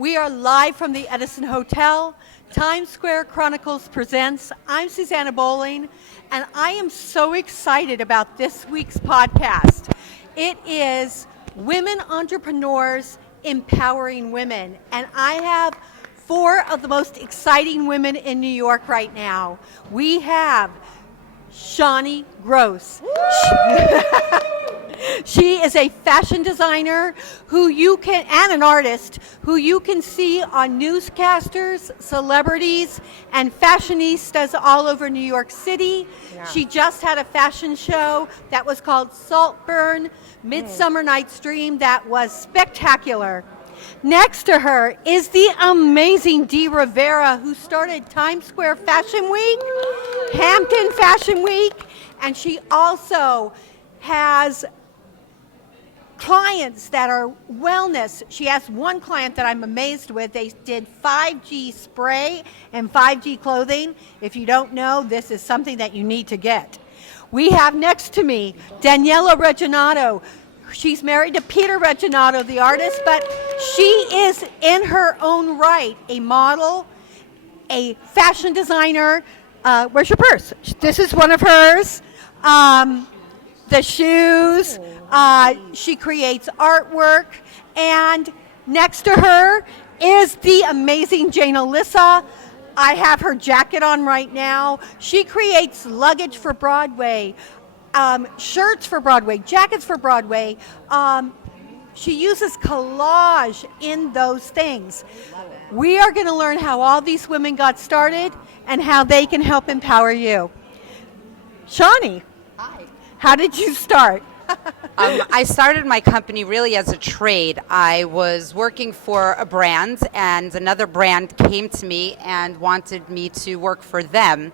We are live from the Edison Hotel. Times Square Chronicles presents. I'm Susanna Bowling, and I am so excited about this week's podcast. It is Women Entrepreneurs Empowering Women, and I have four of the most exciting women in New York right now. We have Shawnee Gross. She is a fashion designer and an artist who you can see on newscasters, celebrities, and fashionistas all over New York City. Yeah. She just had a fashion show that was called Saltburn Midsummer Night's Dream that was spectacular. Next to her is the amazing Dee Rivera, who started Times Square Fashion Week, Hampton Fashion Week, and she also has clients that are wellness. She has one client that I'm amazed with. They did 5G spray and 5G clothing. If you don't know, this is something that you need to get. We have next to me Daniela Reginato. She's married to Peter Reginato, the artist, but she is in her own right a model, a fashion designer. Where's your purse? This is one of hers. The shoes. She creates artwork. And next to her is the amazing Jane Alyssa. I have her jacket on right now. She creates luggage for Broadway, shirts for Broadway, jackets for Broadway. She uses collage in those things. We are going to learn how all these women got started and how they can help empower you. Shawnee. Hi. How did you start? I started my company really as a trade. I was working for a brand, and another brand came to me and wanted me to work for them.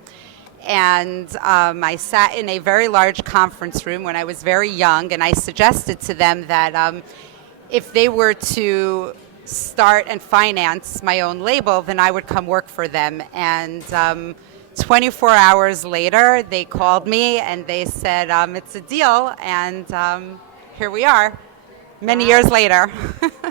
And I sat in a very large conference room when I was very young, and I suggested to them that if they were to start and finance my own label, then I would come work for them. And 24 hours later, they called me and they said, it's a deal, and here we are, many years later.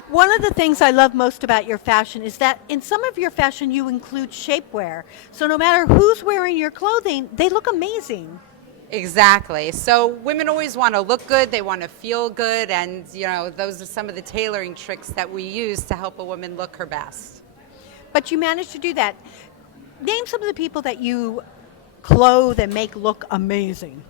One of the things I love most about your fashion is that in some of your fashion you include shapewear. So no matter who's wearing your clothing, they look amazing. Exactly. So women always want to look good, they want to feel good, and those are some of the tailoring tricks that we use to help a woman look her best. But you managed to do that. Name some of the people that you clothe and make look amazing.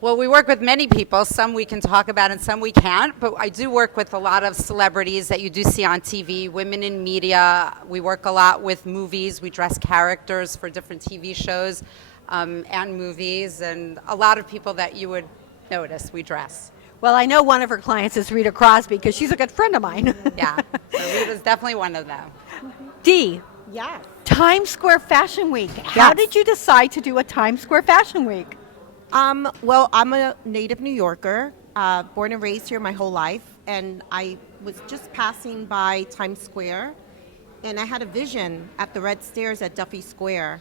Well, we work with many people. Some we can talk about and some we can't. But I do work with a lot of celebrities that you do see on TV, women in media. We work a lot with movies. We dress characters for different TV shows and movies. And a lot of people that you would notice we dress. Well, I know one of her clients is Rita Crosby because she's a good friend of mine. Yeah, so Rita's definitely one of them. Dee. Yes. Times Square Fashion Week. How did you decide to do a Times Square Fashion Week? Well, I'm a native New Yorker, born and raised here my whole life, and I was just passing by Times Square, and I had a vision at the Red Stairs at Duffy Square.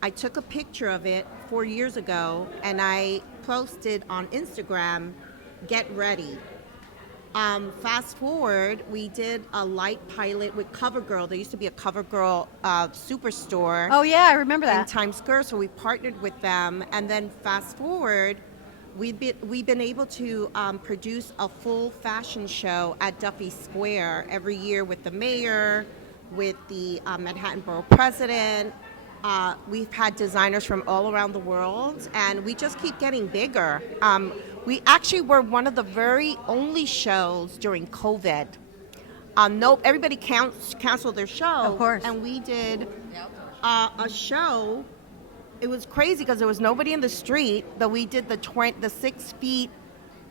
I took a picture of it 4 years ago, and I posted on Instagram, "Get ready." Fast forward, we did a light pilot with CoverGirl. There used to be a CoverGirl superstore. Oh yeah, I remember that. In Times Square, so we partnered with them. And then fast forward, we've been able to produce a full fashion show at Duffy Square every year with the mayor, with the Manhattan Borough president. We've had designers from all around the world, and we just keep getting bigger. We actually were one of the very only shows during COVID. Everybody canceled their show. Of course. And we did a show. It was crazy because there was nobody in the street, but we did the 6 feet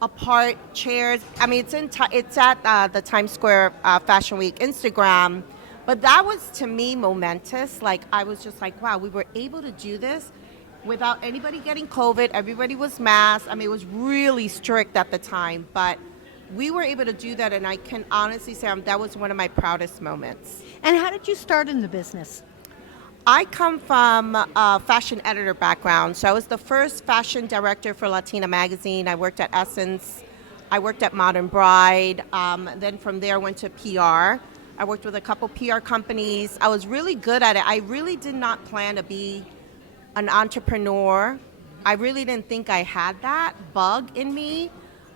apart chairs. I mean, it's at the Times Square Fashion Week Instagram. But that was, to me, momentous. Like, I was just like, wow, we were able to do this without anybody getting COVID. Everybody was masked. I mean, it was really strict at the time. But we were able to do that, and I can honestly say that was one of my proudest moments. And how did you start in the business? I come from a fashion editor background. So I was the first fashion director for Latina magazine. I worked at Essence. I worked at Modern Bride. Then from there, I went to PR. I worked with a couple PR companies. I was really good at it. I really did not plan to be an entrepreneur. I really didn't think I had that bug in me.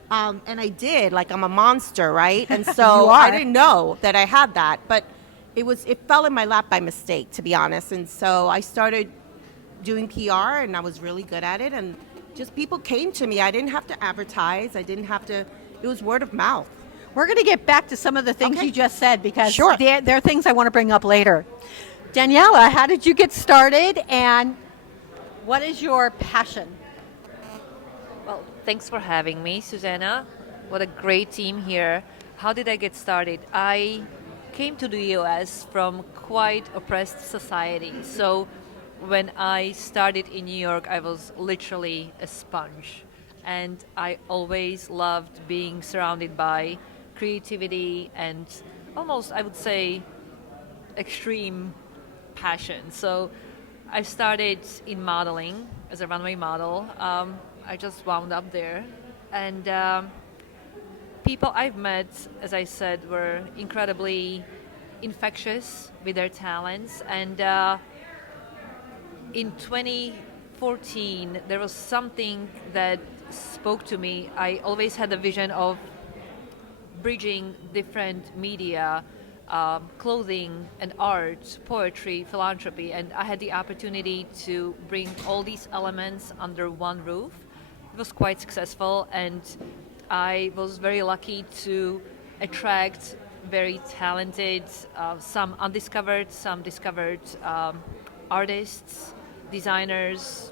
And I did, like I'm a monster, right? And so I didn't know that I had that, but it fell in my lap by mistake, to be honest. And so I started doing PR and I was really good at it. And just people came to me. I didn't have to advertise. It was word of mouth. We're going to get back to some of the things you just said because Sure. there are things I want to bring up later. Daniela, how did you get started and what is your passion? Well, thanks for having me, Susanna. What a great team here. How did I get started? I came to the US from quite oppressed society. So when I started in New York, I was literally a sponge. And I always loved being surrounded by creativity and almost, I would say, extreme passion. So I started in modeling as a runway model. I just wound up there. And people I've met, as I said, were incredibly infectious with their talents. And in 2014, there was something that spoke to me. I always had a vision of bridging different media, clothing and art, poetry, philanthropy, and I had the opportunity to bring all these elements under one roof. It was quite successful, and I was very lucky to attract very talented, some undiscovered, some discovered artists, designers,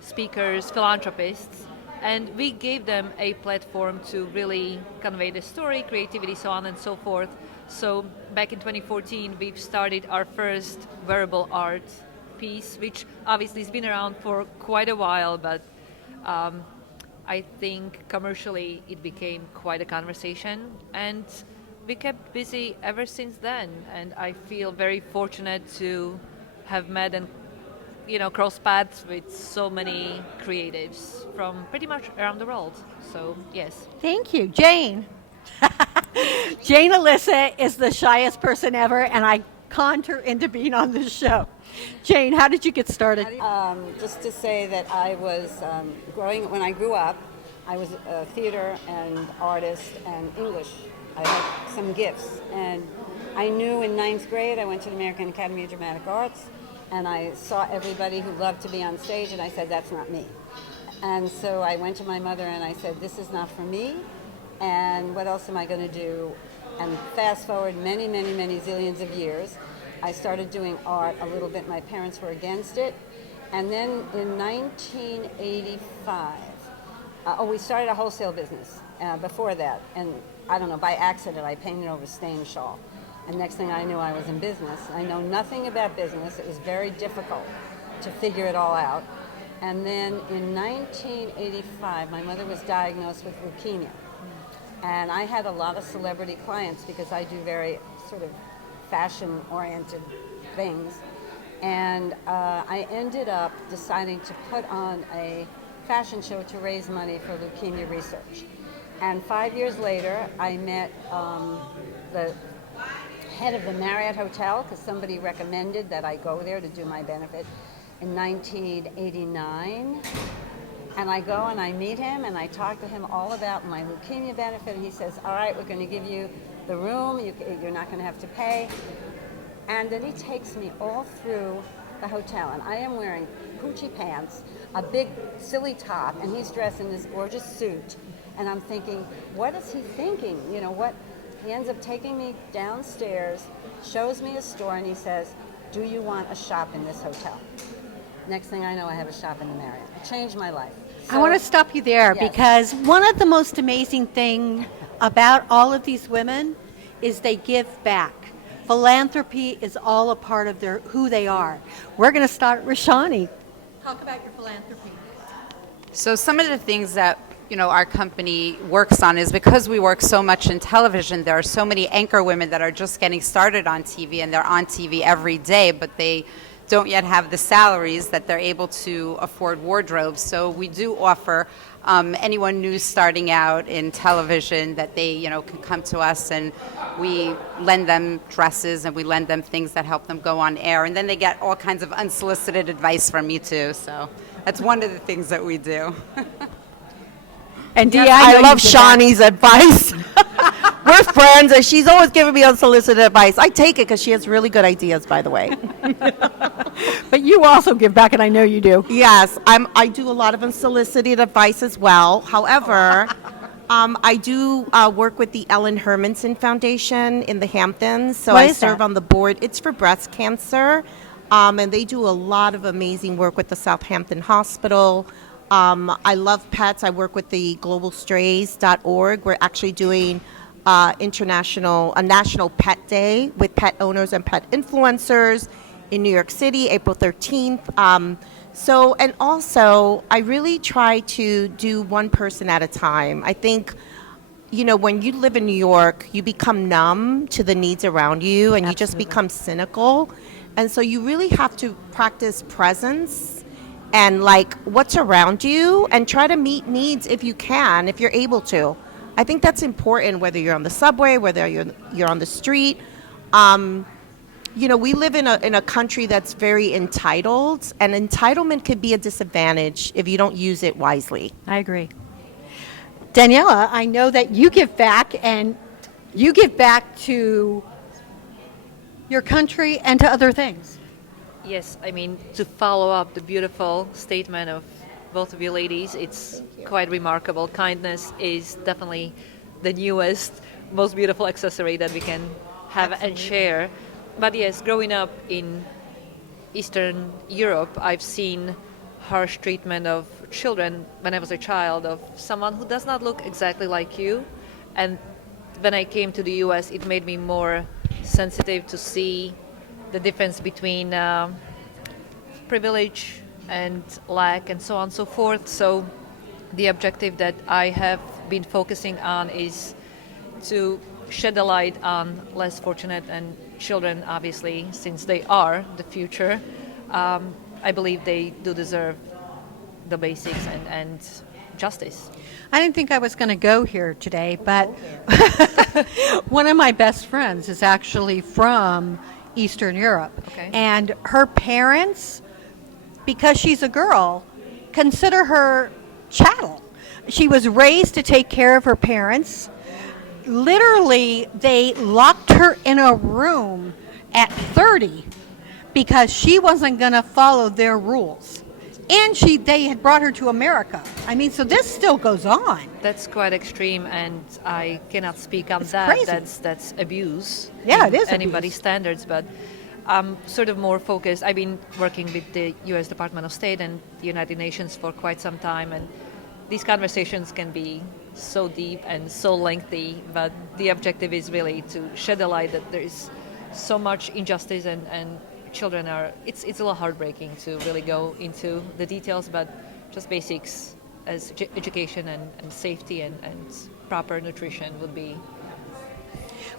speakers, philanthropists, and we gave them a platform to really convey the story, creativity, so on and so forth. So back in 2014, we started our first wearable art piece, which obviously has been around for quite a while, but I think commercially it became quite a conversation, and we kept busy ever since then. And I feel very fortunate to have met and cross paths with so many creatives from pretty much around the world. So yes. Thank you. Jane. Jane Alyssa is the shyest person ever, and I conned her into being on this show. Jane, how did you get started? Just to say that I was when I grew up, I was a theater and artist and English. I had some gifts. And I knew in ninth grade, I went to the American Academy of Dramatic Arts, and I saw everybody who loved to be on stage, and I said, that's not me. And so I went to my mother and I said, this is not for me, and what else am I going to do? And fast forward many, many, many zillions of years, I started doing art a little bit. My parents were against it. And then in 1985, we started a wholesale business before that. And I don't know, by accident, I painted over stain shawl. And next thing I knew, I was in business. I know nothing about business. It was very difficult to figure it all out. And then in 1985, my mother was diagnosed with leukemia. And I had a lot of celebrity clients because I do very sort of fashion-oriented things. And I ended up deciding to put on a fashion show to raise money for leukemia research. And 5 years later, I met the head of the Marriott Hotel, because somebody recommended that I go there to do my benefit in 1989. And I go and I meet him and I talk to him all about my leukemia benefit. And he says, all right, we're going to give you the room. You're not going to have to pay. And then he takes me all through the hotel. And I am wearing Gucci pants, a big silly top, and he's dressed in this gorgeous suit. And I'm thinking, what is he thinking? You know, what? He ends up taking me downstairs, shows me a store, and he says, do you want a shop in this hotel? Next thing I know, I have a shop in the Marriott. It changed my life. I want to stop you there because one of the most amazing things about all of these women is they give back. Philanthropy is all a part of who they are. We're going to start with Shani. Talk about your philanthropy. So some of the things that our company works on is because we work so much in television, there are so many anchor women that are just getting started on TV, and they're on TV every day, but they don't yet have the salaries that they're able to afford wardrobes. So we do offer anyone new starting out in television, that they, can come to us, and we lend them dresses and we lend them things that help them go on air. And then they get all kinds of unsolicited advice from me too. So that's one of the things that we do. And Dee, I know love you did that. Shawnee's advice. We're friends, and she's always giving me unsolicited advice. I take it because she has really good ideas, by the way. But you also give back, and I know you do. Yes, I do a lot of unsolicited advice as well. However, I do work with the Ellen Hermanson Foundation in the Hamptons. So What I is serve that? on the board. It's for breast cancer, and they do a lot of amazing work with the Southampton Hospital. I love pets. I work with the globalstrays.org. We're actually doing a national pet day with pet owners and pet influencers in New York City, April 13th. And also, I really try to do one person at a time. I think, when you live in New York, you become numb to the needs around you, and you just become cynical. And so you really have to practice presence and like what's around you, and try to meet needs if you can, if you're able to. I think that's important, whether you're on the subway, whether you're on the street. We live in a country that's very entitled, and entitlement could be a disadvantage if you don't use it wisely. I agree. Daniela, I know that you give back, and you give back to your country and to other things. Yes, I mean, to follow up the beautiful statement of both of you ladies, it's quite remarkable. Kindness is definitely the newest, most beautiful accessory that we can have and share. But yes, growing up in Eastern Europe, I've seen harsh treatment of children when I was a child, of someone who does not look exactly like you. And when I came to the US, it made me more sensitive to see the difference between privilege and lack and so on and so forth. So the objective that I have been focusing on is to shed a light on less fortunate and children, obviously, since they are the future. I believe they do deserve the basics and justice. I didn't think I was going to go here today, but one of my best friends is actually from Eastern Europe. Okay. And her parents, because she's a girl, consider her chattel. She was raised to take care of her parents. Literally, they locked her in a room at 30 because she wasn't going to follow their rules. And they had brought her to America. I mean, so this still goes on. That's quite extreme, and I cannot speak on It's that. crazy. That's abuse. Yeah, in it is anybody's abuse. standards, but I'm sort of more focused. I've been working with the U.S. Department of State and the United Nations for quite some time, and these conversations can be so deep and so lengthy, but the objective is really to shed a light that there is so much injustice, and children are, it's a little heartbreaking to really go into the details, but just basics as education and safety and proper nutrition would be.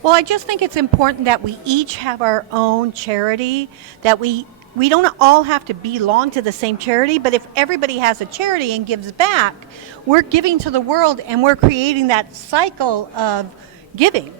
Well, I just think it's important that we each have our own charity, that we don't all have to belong to the same charity, but if everybody has a charity and gives back, we're giving to the world, and we're creating that cycle of giving.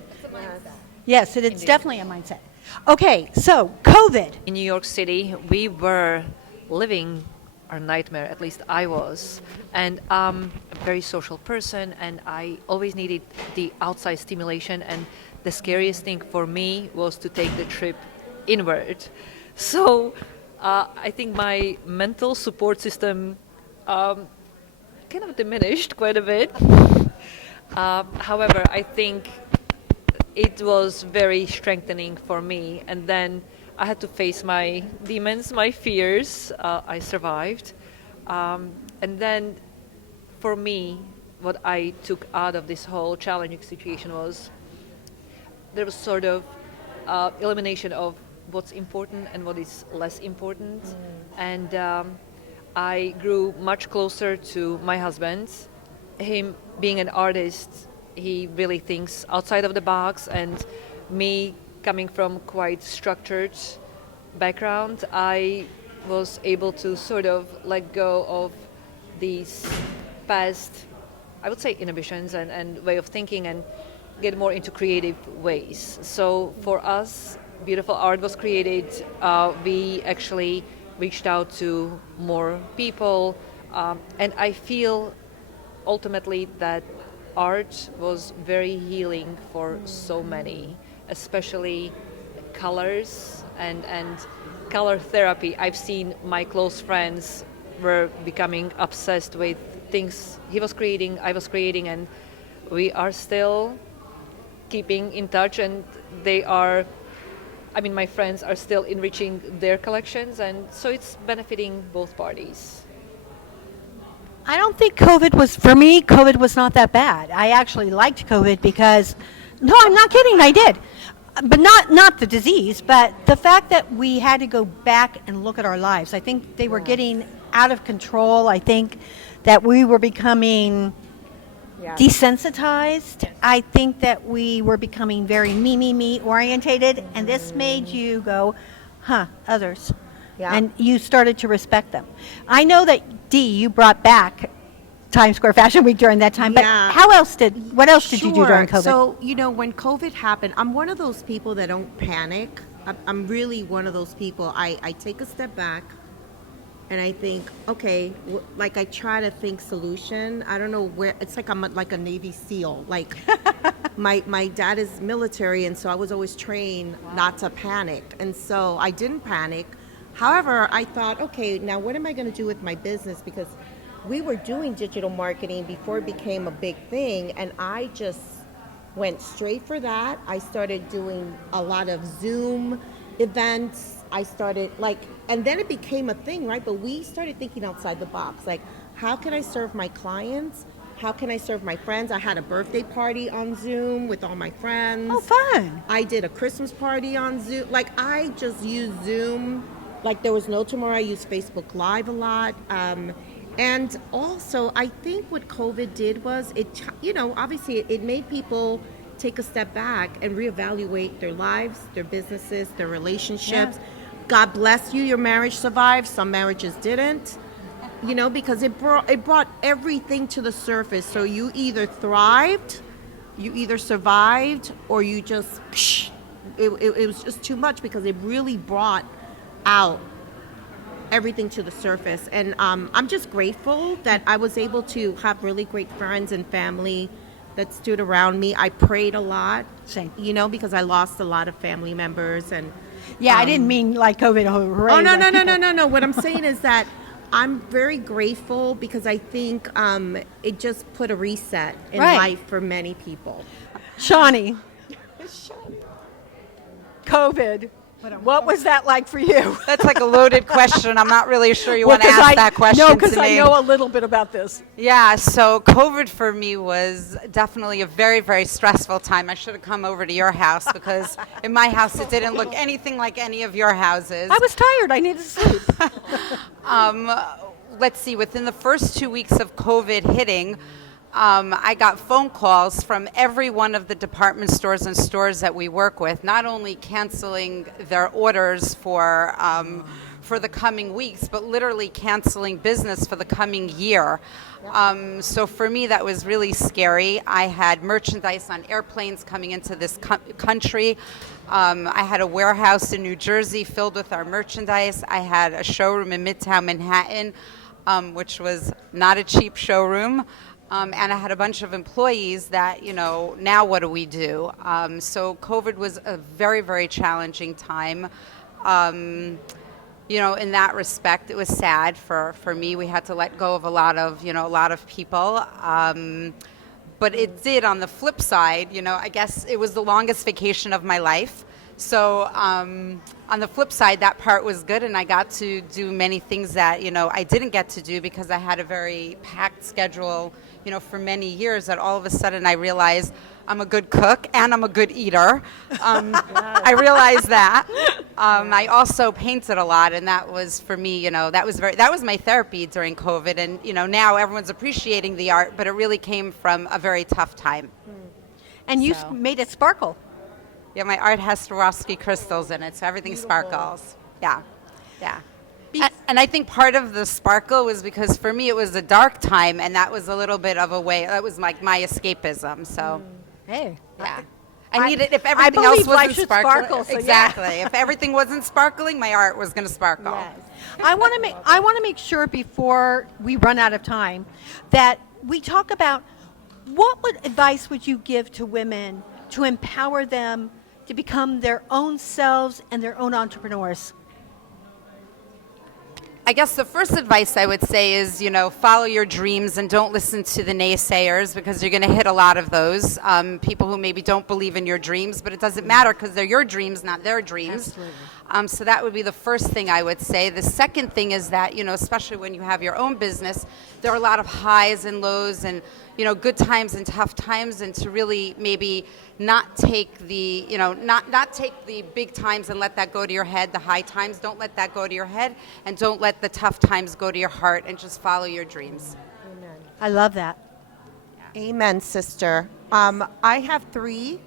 Yes, it's definitely a mindset. Okay, so COVID. In New York City, we were living our nightmare, at least I was. And I'm a very social person, and I always needed the outside stimulation. And the scariest thing for me was to take the trip inward. So I think my mental support system kind of diminished quite a bit. However, I think it was very strengthening for me. And then I had to face my demons, my fears. I survived. And then for me, what I took out of this whole challenging situation was there was sort of elimination of what's important and what is less important. And I grew much closer to my husband. Him being an artist, he really thinks outside of the box, and me coming from quite structured background, I was able to sort of let go of these past, I would say, inhibitions and way of thinking and get more into creative ways. So for us, beautiful art was created. We actually reached out to more people, and I feel ultimately that art was very healing for so many, especially colors and color therapy. I've seen my close friends were becoming obsessed with things he was creating, I was creating, and we are still keeping in touch, and my friends are still enriching their collections, and so it's benefiting both parties. I don't think COVID was not that bad. I actually liked COVID because, no, I'm not kidding, I did. But not the disease, but the fact that we had to go back and look at our lives. I think they were getting out of control. I think that we were becoming desensitized. I think that we were becoming very me orientated, and this made you go, others. Yeah. And you started to respect them. I know that, Dee, you brought back Times Square Fashion Week during that time, but Yeah. what else did you do during COVID? So, when COVID happened, I'm one of those people that don't panic. I'm really one of those people. I take a step back and I think, okay, like I try to think solution. I don't know where, it's like I'm like a Navy SEAL. Like my dad is military, and so I was always trained not to panic. And so I didn't panic. However, I thought, okay, now what am I going to do with my business? Because we were doing digital marketing before it became a big thing, and I just went straight for that. I started doing a lot of Zoom events. I started and then it became a thing, right? But we started thinking outside the box. Like, how can I serve my clients? How can I serve my friends? I had a birthday party on Zoom with all my friends. Oh, fun. I did a Christmas party on Zoom. I just used Zoom. There was no tomorrow. I used Facebook Live a lot. And also, I think what COVID did was obviously it made people take a step back and reevaluate their lives, their businesses, their relationships. Yeah. God bless you, your marriage survived. Some marriages didn't, because it brought everything to the surface. So you either thrived, you either survived, or you just, it was just too much, because it really brought out everything to the surface. And I'm just grateful that I was able to have really great friends and family that stood around me. I prayed a lot. Same. Because I lost a lot of family members. And I didn't mean like COVID. Hooray, oh, no. What I'm saying is that I'm very grateful, because I think it just put a reset in life for many people. Shawnee, COVID. What was that like for you? That's like a loaded question. I'm not really sure you want to ask that question No, because to me. I know a little bit about this. Yeah, so COVID for me was definitely a very, very stressful time. I should have come over to your house, because in my house it didn't look anything like any of your houses. I was tired. I needed sleep. Let's see, within the first 2 weeks of COVID hitting, I got phone calls from every one of the department stores and stores that we work with, not only canceling their orders for the coming weeks, but literally canceling business for the coming year. So for me, that was really scary. I had merchandise on airplanes coming into this country. I had a warehouse in New Jersey filled with our merchandise. I had a showroom in Midtown Manhattan, which was not a cheap showroom. And I had a bunch of employees that, now what do we do? So COVID was a very, very challenging time. In that respect, it was sad for me. We had to let go of a lot of people. But it did, on the flip side, I guess it was the longest vacation of my life. So on the flip side, that part was good, and I got to do many things that, I didn't get to do, because I had a very packed schedule, for many years, that all of a sudden I realized I'm a good cook and I'm a good eater. I realized that. I also painted a lot, and that was, for me, that was my therapy during COVID. And, now everyone's appreciating the art, but it really came from a very tough time. And you made it sparkle. Yeah, my art has Swarovski crystals in it, so everything sparkles. Yeah. And I think part of the sparkle was because for me it was a dark time, and that was a little bit of a way. That was like my escapism. So, Hey. yeah. I needed if everything believe else life wasn't should sparkling. sparkle, so yeah. Exactly. If everything wasn't sparkling, my art was going to sparkle. Yes. I want to make sure before we run out of time that we talk about advice would you give to women to empower them to become their own selves and their own entrepreneurs? I guess the first advice I would say is, follow your dreams and don't listen to the naysayers, because you're going to hit a lot of those people who maybe don't believe in your dreams, but it doesn't matter because they're your dreams, not their dreams. Absolutely. So that would be the first thing I would say. The second thing is that, especially when you have your own business, there are a lot of highs and lows and, good times and tough times, and to really maybe not take the, not take the big times and let that go to your head. The high times, don't let that go to your head, and don't let the tough times go to your heart, and just follow your dreams. I love that. Amen, sister. I have three.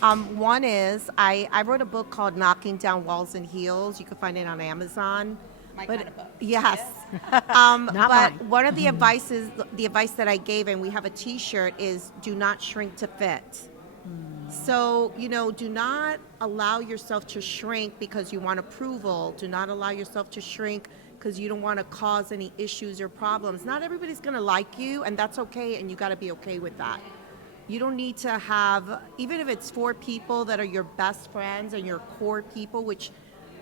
One is I wrote a book called Knocking Down Walls and Heels. You can find it on Amazon. My kind of book. Yes. Not but mine. one of the advice that I gave, and we have a T-shirt, is do not shrink to fit. So, do not allow yourself to shrink because you want approval. Do not allow yourself to shrink because you don't want to cause any issues or problems. Not everybody's going to like you, and that's okay, and you got to be okay with that. You don't need to have, even if it's 4 people that are your best friends and your core people, which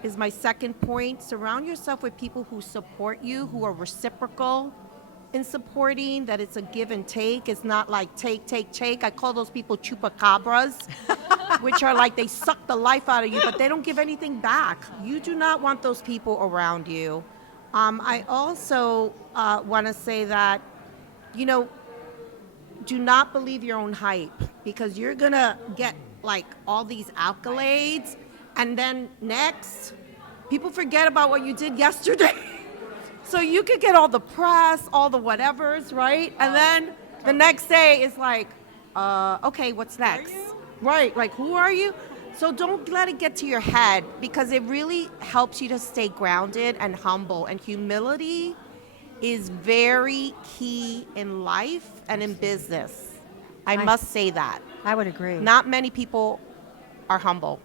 is my second point, surround yourself with people who support you, who are reciprocal in supporting, that it's a give and take. It's not like take. I call those people chupacabras, which are like they suck the life out of you, but they don't give anything back. You do not want those people around you. I also want to say that, do not believe your own hype, because you're going to get like all these accolades, and then next, people forget about what you did yesterday. So you could get all the press, all the whatevers, right? And then the next day is like, okay, what's next? Right, like who are you? So don't let it get to your head, because it really helps you to stay grounded and humble. And humility is very key in life and in business. I must say that. I would agree. Not many people are humble.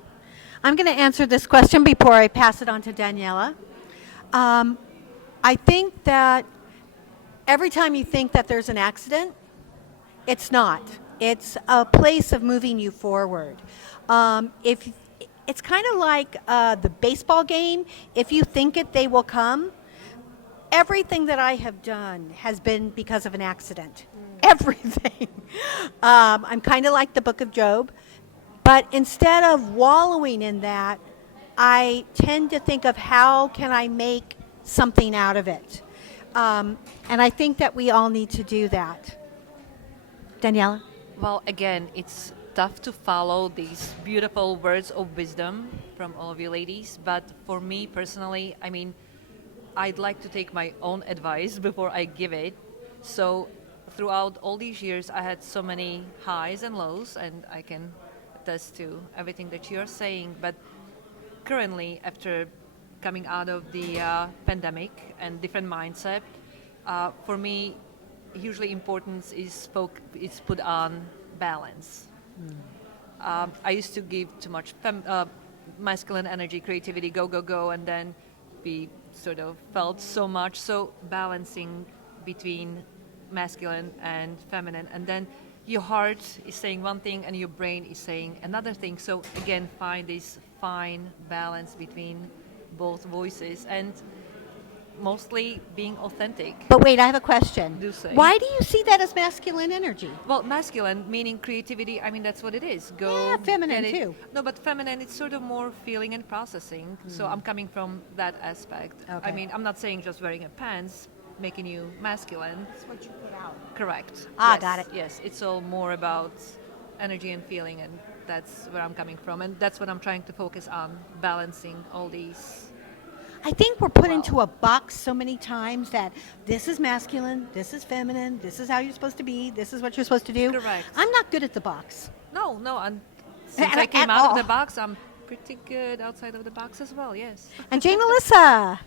I'm going to answer this question before I pass it on to Daniela. I think that every time you think that there's an accident, it's not. It's a place of moving you forward. If it's kind of like the baseball game, if you think it, they will come. Everything that I have done has been because of an accident. Everything. I'm kind of like the Book of Job. But instead of wallowing in that, I tend to think of how can I make something out of it. And I think that we all need to do that. Daniela? Well, again, it's tough to follow these beautiful words of wisdom from all of you ladies, but for me personally, I'd like to take my own advice before I give it. So throughout all these years, I had so many highs and lows, and I can attest to everything that you're saying. But currently, after coming out of the pandemic and different mindset, for me, hugely importance is put on balance. I used to give too much masculine energy, creativity, go, and then we sort of felt so much. So balancing between masculine and feminine, and then your heart is saying one thing and your brain is saying another thing. So again, find this fine balance between both voices, and mostly being authentic. But wait, I have a question. Do say. Why do you see that as masculine energy? Well, masculine meaning creativity. That's what it is. Yeah, feminine get it. too. No, but feminine, it's sort of more feeling and processing. So I'm coming from that aspect. Okay. I'm not saying just wearing a pants making you masculine. That's what you put out. Correct. Ah, Yes, got it. Yes, it's all more about energy and feeling, and that's where I'm coming from, and that's what I'm trying to focus on, balancing all these. I think we're put into a box so many times that this is masculine, this is feminine, this is how you're supposed to be, this is what you're supposed to do. Correct. I'm not good at the box. No, and since At- I came at out all. of the box, I'm pretty good outside of the box as well. Yes. And Jane Alyssa.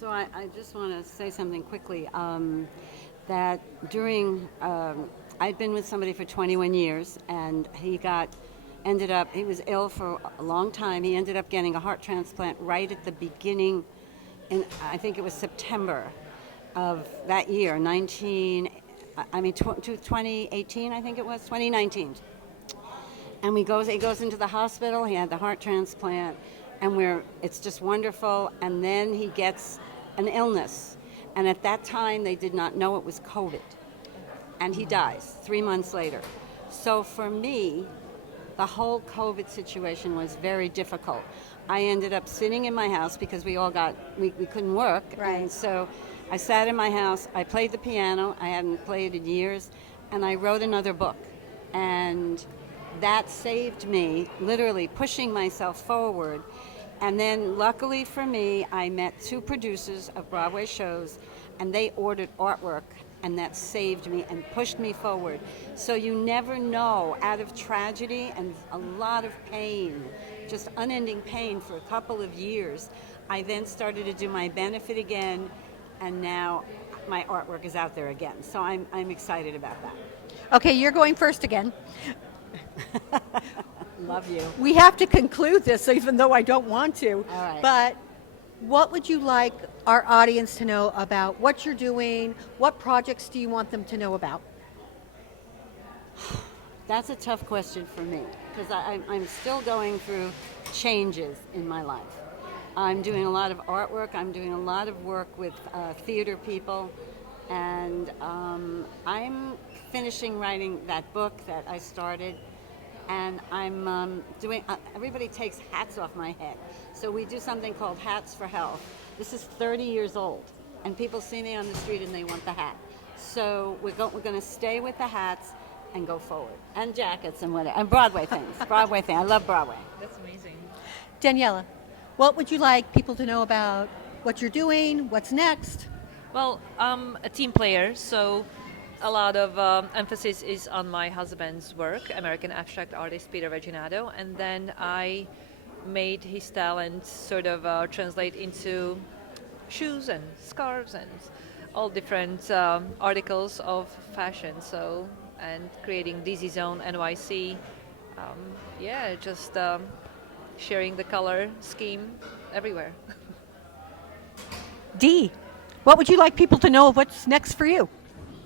So I just want to say something quickly. That during, I'd been with somebody for 21 years, and he was ill for a long time. He ended up getting a heart transplant right at the beginning, I think it was September of that year, 2018, I think it was, 2019. And he goes into the hospital, he had the heart transplant, and it's just wonderful. And then he gets an illness. And at that time, they did not know it was COVID. And he dies 3 months later. So for me, the whole COVID situation was very difficult. I ended up sitting in my house because we couldn't work. Right. And so I sat in my house, I played the piano, I hadn't played in years, and I wrote another book. And that saved me, literally pushing myself forward. And then luckily for me, I met 2 producers of Broadway shows, and they ordered artwork, and that saved me and pushed me forward. So you never know, out of tragedy and a lot of pain, just unending pain for a couple of years, I then started to do my benefit again, and now my artwork is out there again. So I'm excited about that. Okay, you're going first again. Love you. We have to conclude this, even though I don't want to. All right. But what would you like our audience to know about what you're doing? What projects do you want them to know about? That's a tough question for me because I'm still going through changes in my life. I'm doing a lot of artwork. I'm doing a lot of work with theater people. And I'm finishing writing that book that I started. And I'm doing, everybody takes hats off my head. So we do something called Hats for Health. This is 30 years old, and people see me on the street and they want the hat. So we're going to stay with the hats and go forward. And jackets and whatever, and Broadway things. Broadway thing. I love Broadway. That's amazing. Daniela, what would you like people to know about what you're doing? What's next? Well, I'm a team player, so a lot of emphasis is on my husband's work, American abstract artist Peter Reginato, and then I made his talent sort of translate into shoes and scarves and all different articles of fashion. So, and creating DZ Zone NYC, just sharing the color scheme everywhere. Dee, what would you like people to know of what's next for you?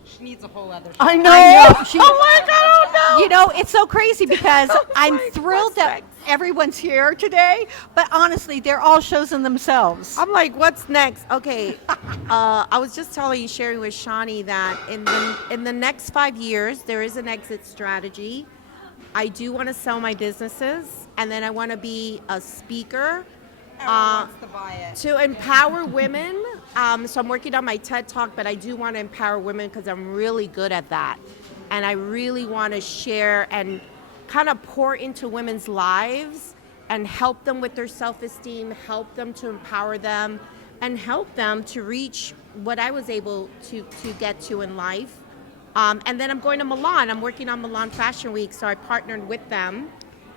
She needs a whole other show. I know. Oh my God, no! You know, it's so crazy because I'm thrilled that everyone's here today, but honestly, they're all shows in themselves. I'm like, what's next? Okay, I was just sharing with Shawnee that in the next 5 years, there is an exit strategy. I do want to sell my businesses, and then I want to be a speaker. Wants to buy it. To empower women. So I'm working on my TED Talk, but I do want to empower women because I'm really good at that. And I really want to share and kind of pour into women's lives and help them with their self-esteem, help them to empower them, and help them to reach what I was able to get to in life. And then I'm going to Milan. I'm working on Milan Fashion Week, so I partnered with them.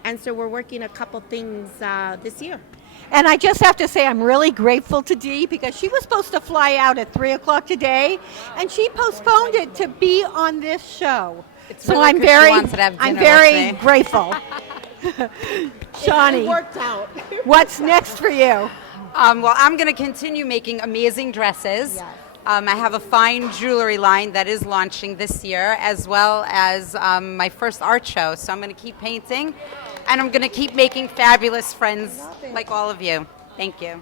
And so we're working a couple things this year. And I just have to say I'm really grateful to Dee because she was supposed to fly out at 3 o'clock today, and she postponed it to be on this show. It's So really I'm 'cause she very, wants to have I'm dinner very with me. grateful. Shawnee, It worked out. what's next for you? Well, I'm going to continue making amazing dresses. Yes. I have a fine jewelry line that is launching this year, as well as my first art show. So I'm going to keep painting, and I'm going to keep making fabulous friends like all of you. Thank you.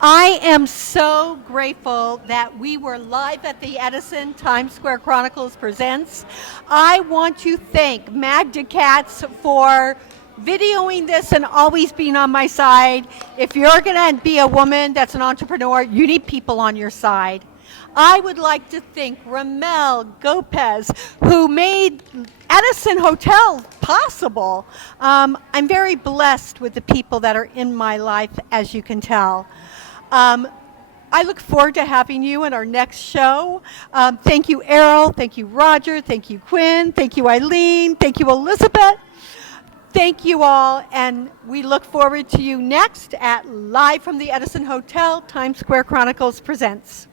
I am so grateful that we were live at the Edison Times Square Chronicles Presents. I want to thank Magda Katz for videoing this and always being on my side. If you're going to be a woman that's an entrepreneur, you need people on your side. I would like to thank Ramel Gopez, who made Edison Hotel possible. I'm very blessed with the people that are in my life, as you can tell. I look forward to having you in our next show. Thank you, Errol. Thank you, Roger. Thank you, Quinn. Thank you, Eileen. Thank you, Elizabeth. Thank you all, and we look forward to you next at Live from the Edison Hotel, Times Square Chronicles presents.